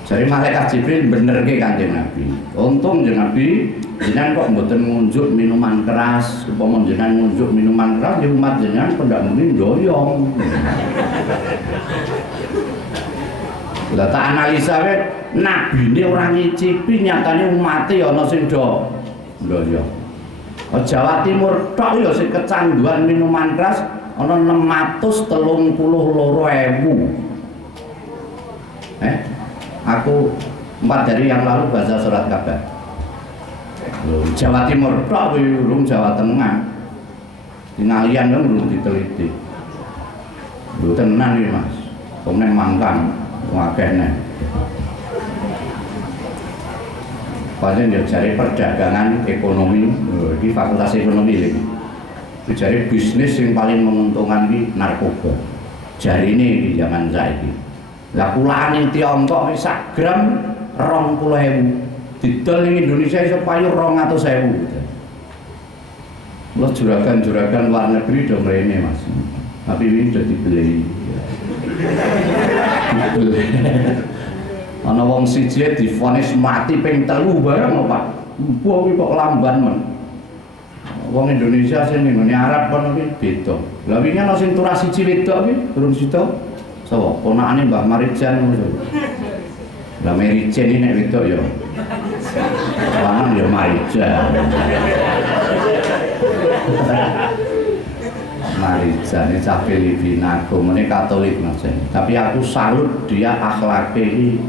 Jadi malaikat Jibril benerke Kanjeng Nabi. Untung jeneng Nabi jenengan kok mboten ngunjuk minuman keras, upama jenengan ngunjuk minuman keras ya umat jenengan pendak muni ndoyong. Lah tak analisa wae nabine ora ngicipi nyatane umate ana sing do ndoyong. Jawa Timur tok ya sing kecanduan minuman keras ana 632.000. Aku 4 hari yang lalu baca surat kabar. Jawa Timur tok belum Jawa Tengah. Di ngalian kan belum diteliti. Lho tenan iki Mas. Wong nek mangkan akeh nek. Padahal dia cari perdagangan ekonomi, di fakultas ekonomi ini. Cari bisnis yang paling menguntungkan di narkoba. Jari ini di zaman saiki. Lah kulaan ning Tiongkok wis sak gram 20.000. Didol ning Indonesia iso payu 200.000. Lah juragan-juragan luar negeri do mrene Mas. Tapi ini udah dibeli. Ana wong siji divonis mati ping 3 bareng lho Pak. Mbok kok lamban men. Wong Indonesia sing ning Arab kono ki beda. Lah wingi ana sing turah siji wedok ki durung sida. Sapa? Ponakane Mbah Marijan ngono. Lah Marijan iki nek wedok ya. Lanang ya Marijan. Marijan iki cah Filipina, agamane Katolik Mas. Tapi aku salut dia akhlaknya ini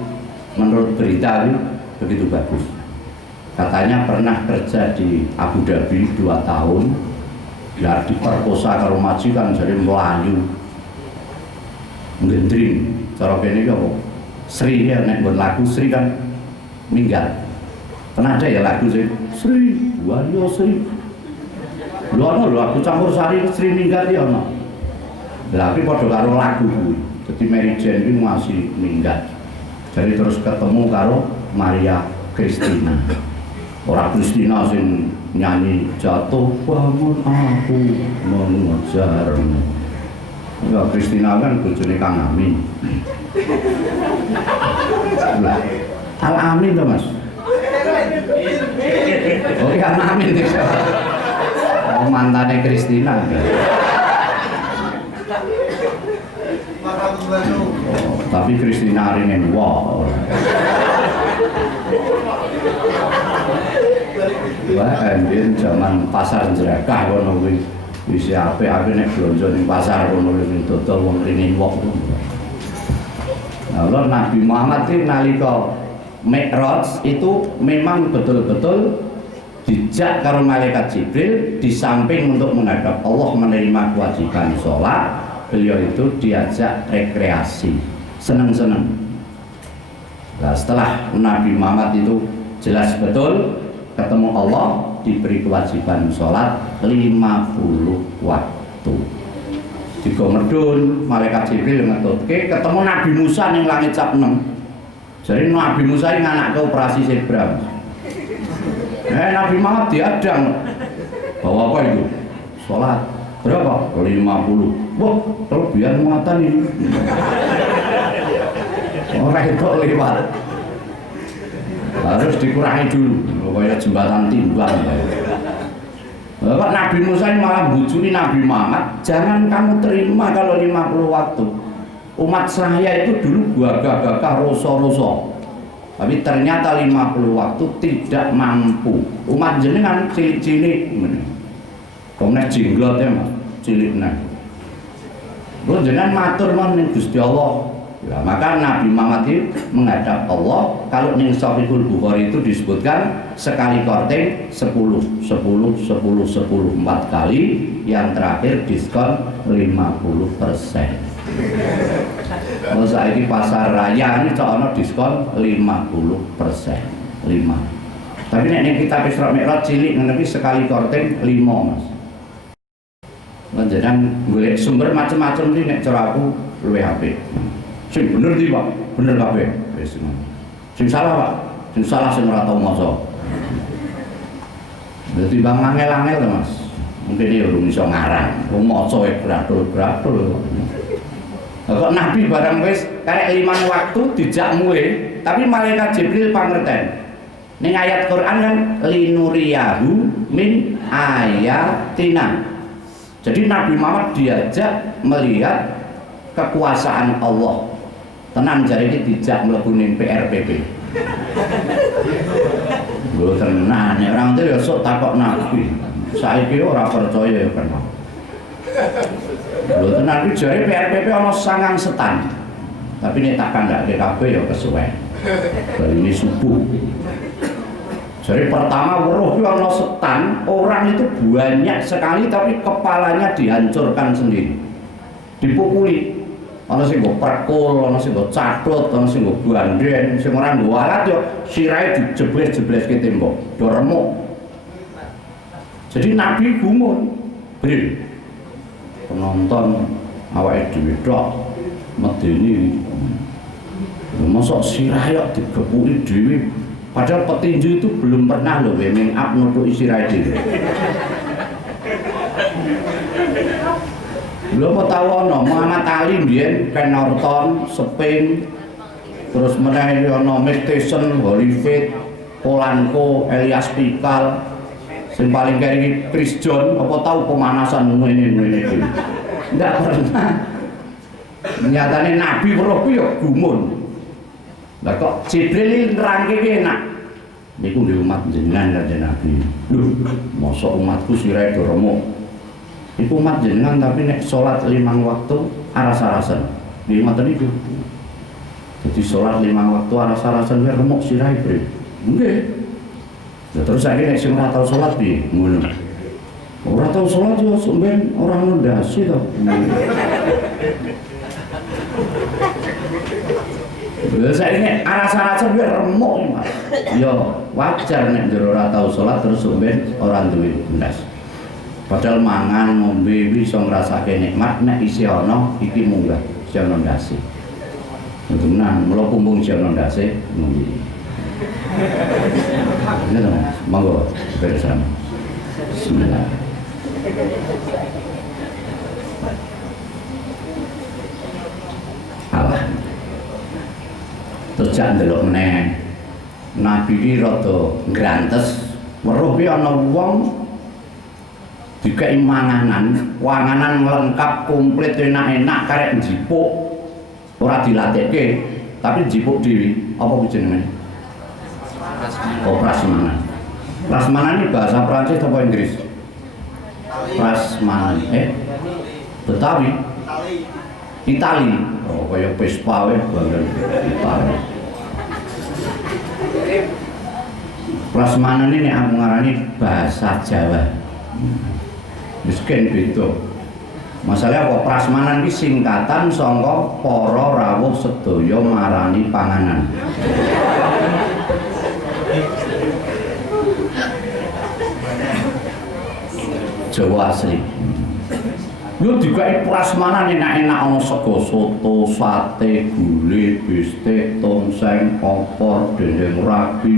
menurut berita ini begitu bagus. Katanya pernah kerja di Abu Dhabi 2 tahun. Lah diperkosa karo majikan jadi melayu. Ngendring, cara kene iki apa? Sri ya nek nggon lagu Sri kan minggat. Pernah ada ya lagu Sri, Wario Sri. Lho ana lho aku campur sari Sri minggat ya ana. Lah tapi padha karo lagu kuwi. Dadi Mary Jane iki masih minggat. Jadi terus ketemu karo Maria Christina. Ora Christina sing nyanyi jatuh bangun aku mengejarmu. Ya Christina kan bojone Kang Amin. Lah, Al Amin to Mas. Oh, Kang Amin iki. Oh, mantane Christina. Oh, tapi Christina ringen wah. Wah, anjen zaman pasar Jerakah kono kuwi. Wis apik-apik nek blonjo ning pasar kono ning dodol wong ringin wok. Nah, Nabi Muhammad iki nalika Mi'raj itu memang betul-betul dijak karo malaikat Jibril di samping untuk menghadap Allah menerima kewajiban sholat, beliau itu diajak rekreasi, seneng-seneng. Nah, setelah Nabi Muhammad itu jelas betul ketemu Allah, diberi kewajiban sholat 50 waktu. Jika medun, malaikat Jibril ngetutke ketemu Nabi Musa yang langit cap 6. Jadi Nabi Musa ini anak ke operasi zebra. Nabi Muhammad diadang. Bawa apa itu? Sholat. Berapa? 50. Wah, kelebihan muatan ini. Orang itu lewat. Harus dikurangi dulu, kayak jembatan timbang. Bapak Nabi Musa ini malah bujuni Nabi Muhammad, jangan kamu terima kalau 50 waktu. Umat saya itu dulu gagah-gagah roso-roso. Tapi ternyata 50 waktu tidak mampu. Umat jenengan cilik-cilik. Komnek jinglot ya mas, cilik nah. Lu jenengan matur men Gusti Allah. Ya, maka Nabi Muhammad itu menghadap Allah. Kalau ning Sahihul Bukhari itu disebutkan sekali korting 10, 10, 10, 10, 4 kali. Yang terakhir diskon 50%. Kalau saiki pasar raya ini cono diskon 50%. 5. Tapi nek kita Isra Mi'raj cilik ngene sekali korting 5 mas. Lanjutan golek sumber macam-macam iki nek cara aku luwih apik. Sing bener iki, Pak. Bener kabeh. Wis ngono. Sing salah, Pak. Sing salah sing ora tau maca. Dadi bang angel-angel to, Mas. Mungkin dia urung iso ngarang. Wong maca e gratul-gratul. Kok Nabi barang wis karek 5 waktu dijak muwe, tapi malaikat Jibril pangerten. Ning ayat Quran kan linuriyahu min ayatina. Jadi Nabi Muhammad diajak melihat kekuasaan Allah. Tenan jare iki dijak mlebu ning PRPP. Lho tenan, nek orang itu ya sok takok Nabi. Saiki ora percaya ya kan. Lho tenan iki jare PRPP ana 9 setan. Tapi nek tak kandhake kabeh ya kesuwen. Bari ini subuh. Jadi pertama weruh itu ana setan, orang itu banyak sekali tapi kepalanya dihancurkan sendiri. Dipukuli. Ana sing nggo perkul, ana sing nggo cathut, ana sing nggo gandhen, sing ora nggo alat yo sirahe dijebles-jebleske tembok, do remuk. Jadi Nabi gumun. Bril. Penonton awake dhewe tok medeni. Mosok sirahe kok digepuki dhewe. Padahal petinju itu belum pernah loh make up nutuki sirahe dhewe. Lho apa tau ana Muhammad Ali mbiyen Ken Norton, Spain, terus meneh ana Mike Tyson, Holyfield, Polanco, Elias Pikal, sing paling keri Chris John, apa tau pemanasan ngene-ngene iki. Enggak pernah. Nyatane Nabi weruh ku ya gumun. Lah kok Jibril nerangke enak. Niku nggih umat jenengan kanjeng Nabi. Lho, mosok umatku sirahe do remuk. Iku umat jenengan tapi nek salat 5 waktu aras-arasen. Nggih ngoten niku. Jadi salat 5 waktu aras-arasen kuwi remuk sirahe, Bre. Nggih. Ya terus saiki nek sing ora tau salat piye? Ngono. Ora tau salat yo sampeyan ora ndasi to. Lha saiki aras-arasen kuwi remuk, Mas. Ya wajar nek njero ora tau salat terus sampeyan ora duwe ndas. Padahal mangan ngombe bisa ngrasake nikmat nek isi ana iki munggah isi ana ndase. Tenan mulo pumbung isi ana ndase ngombe. Ini teman, monggo bersama. Bismillah. Allah. Terus jak ndelok meneh. Nabi iki rada ngrantes, weruh ki ana wong dikai manganan, wanganan lengkap komplit enak-enak karek njipuk. Ora dilatihke, tapi njipuk dhewe. Apa ku jenenge? Oh, prasmanan. Prasmanan ini bahasa Prancis atau Inggris? Prasmanan. Betawi. Itali. Oh, kaya Vespa wae bangga Itali. Prasmanan ini aku ngarani bahasa Jawa. Miskin beda. Masalah apa prasmanan iki singkatan saka para rawuh sedaya marani panganan. Jawa asli. Yo dikai prasmanan enak-enak ana sego soto, sate, gulai, bistik, tongseng, opor, dendeng rabi,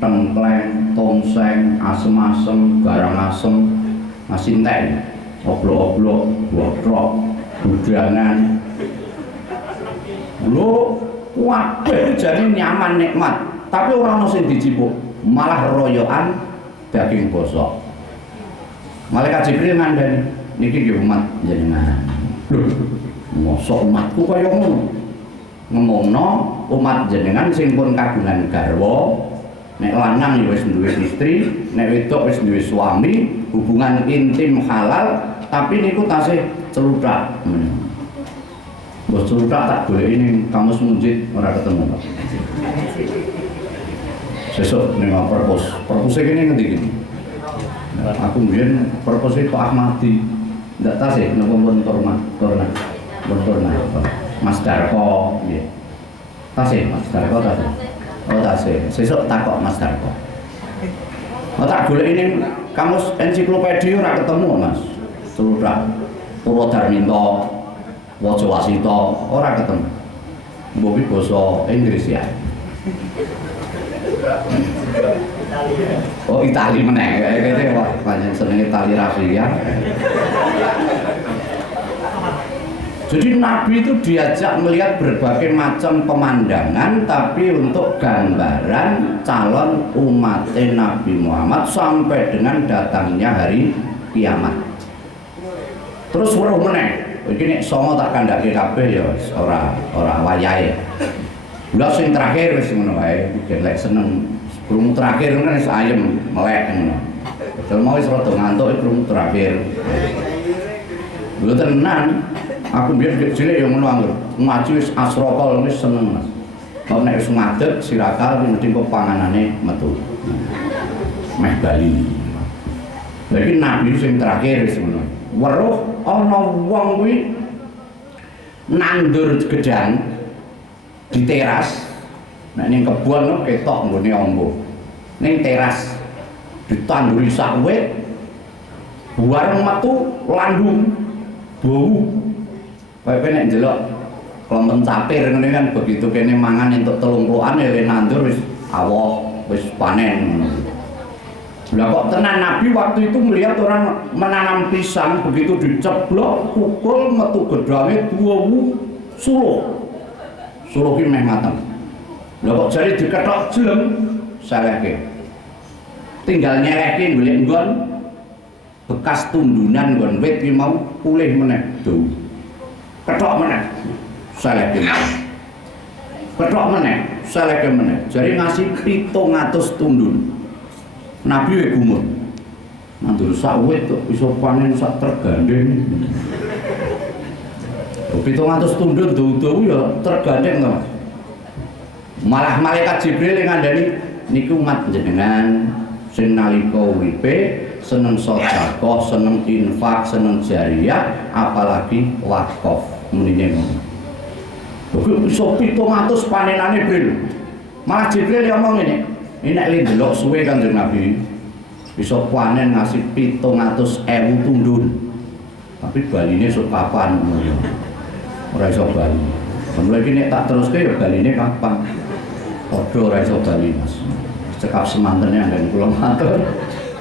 tengkleng, tongseng, asem-asem, garang asem, nasi entek. oblok-oblok, botrok, budangan. Lho, kabeh jane nyaman nikmat, tapi ora ono sing dicipuk, malah royokan daging bosok. Malaikat Jibril ngandani, niki nggih umat jenengan. Lho, mosok umatku kaya ngono. Ngomongno umat jenengan sing pun kagungan garwa, nek lanang ya wis duwe istri, nek wedok wis duwe suami, hubungan intim halal, tapi niku tasih celuthak. Bos celuthak tak goleki ning kamus Munjid ora ketemu, Pak. Sesuk ning perpus kene ngendi iki? Aku mbiyen perpus Pak Ahmadi. Ndak tasih napa pun torna. Mas Darko nggih. Tasih Mas Darko tasih. Oh tasih. Sesuk takok Mas Darko. Oh tak goleki ning kamus ensiklopedia ora ketemu, Mas. Celuthak. Purwodarminto, Wajawasita ora ketemu. Mbok iki basa Inggris ya. Oh Itali meneh kene wah pancen senenge tali rafia. Jadi Nabi itu diajak melihat berbagai macam pemandangan, tapi untuk gambaran calon umat Nabi Muhammad sampai dengan datangnya hari kiamat. Terus weruh meneh, iki nek songo tak kandhake kabeh ya ora wayahe. Lha sing terakhir wis ngono wae, lek seneng krungu terakhir kan wis ayem melek ngono. Kalau mau wis rada ngantuk krungu terakhir. Lho tenan, aku biyen cilik ya ngono anggur. Ngaji wis asrokol wis seneng, Mas. Kalau nek wis ngadeg sirakal mesti kok panganane metu. Meh bali. Lha iki Nabi sing terakhir wis ngono. Weruh ana wong kuwi nandur gedang di teras. Nek ning kebon ketok nggone ombo. Ning teras ditanduri sak wit. Bareng metu landung bau. Kayak nek ndelok klompok capir ngene kan begitu kene mangan entuk 30-an ya nandur wis awoh, wis panen. Lah kok tenan Nabi waktu itu melihat orang menanam pisang begitu diceblok pukul metu gedange 2 suluh. Suluh ki meh mateng. Lah kok jare diketok jelem salehke. Tinggal nyeleke golek nggon bekas tundunan nggon wit ki mau pulih meneh do. Ketok meneh salehke. Ketok meneh salehke meneh. Jare ngasih 700 tundun. Nabi wae gumun. Nandur sak wit kok iso panen sak tergandeng. 700 tundun dawu-dawu ya tergandeng to, Mas. Malah malaikat Jibril yang ngandani niku umat jenengan sing nalika uripe seneng sedekah, seneng infak, seneng jariyah, apalagi wakaf menine ngono. Kok iso 700 panenane Jibril. Malah Jibril yang ngomong ini nek li ndelok suwe Kanjeng Nabi bisa panen ngasih 700.000 tundun. Tapi baline sok kapan ngono. Ora iso bali. Mulai iki nek tak teruske ya baline kapan? Padha ora iso bali, Mas. Cekap semantene anggen kula matur.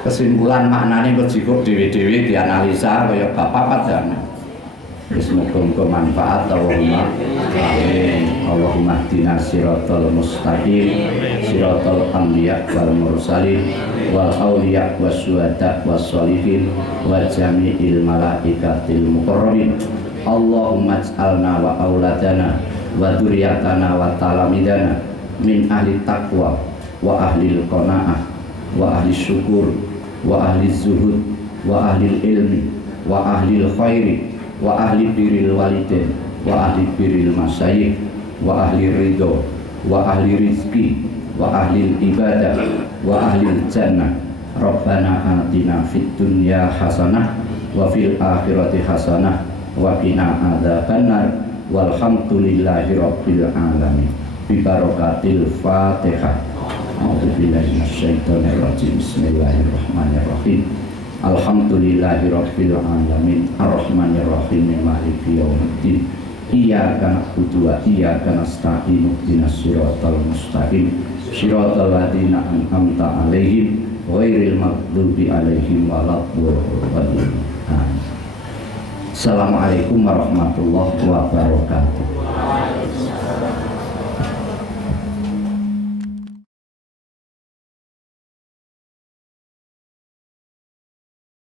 Kesimpulan maknane kok jikuk dhewe-dhewe dianalisa kaya bapak padane. Wis muga-muga manfaat Allahumma amin. Allahumma hdina siratal mustaqim siratal anbiya wal mursalin wal auliya was syuhada was sholihin wa jami'il malaikatil muqarrabin. Allahumma ij'alna wa auladana wa dzurriyyatana wa talamidana min ahli taqwa wa ahli qanaah wa ahli syukur wa ahli zuhud wa ahli ilmi wa ahli khairi wa ahli birril walidain wa ahli birril masyayikh wa ahli ridho wa ahli rizki wa ahli ibadah wa ahli jannah. Rabbana atina fid dunya hasanah wa fil akhirati hasanah wa qina adzabannar walhamdulillahi rabbil alamin bi barakatil Fatihah. A'udzubillahi minasyaitonir rajim. Bismillahirrahmanirrahim. Alhamdulillahi rabbil alamin arrahmanir rahim maliki yaumiddin. Iyyaka na'budu wa iyyaka nasta'in ihdinas siratal mustaqim siratal ladzina an'amta 'alaihim ghairil maghdubi 'alaihim waladdallin. Amin. Assalamualaikum warahmatullahi wabarakatuh.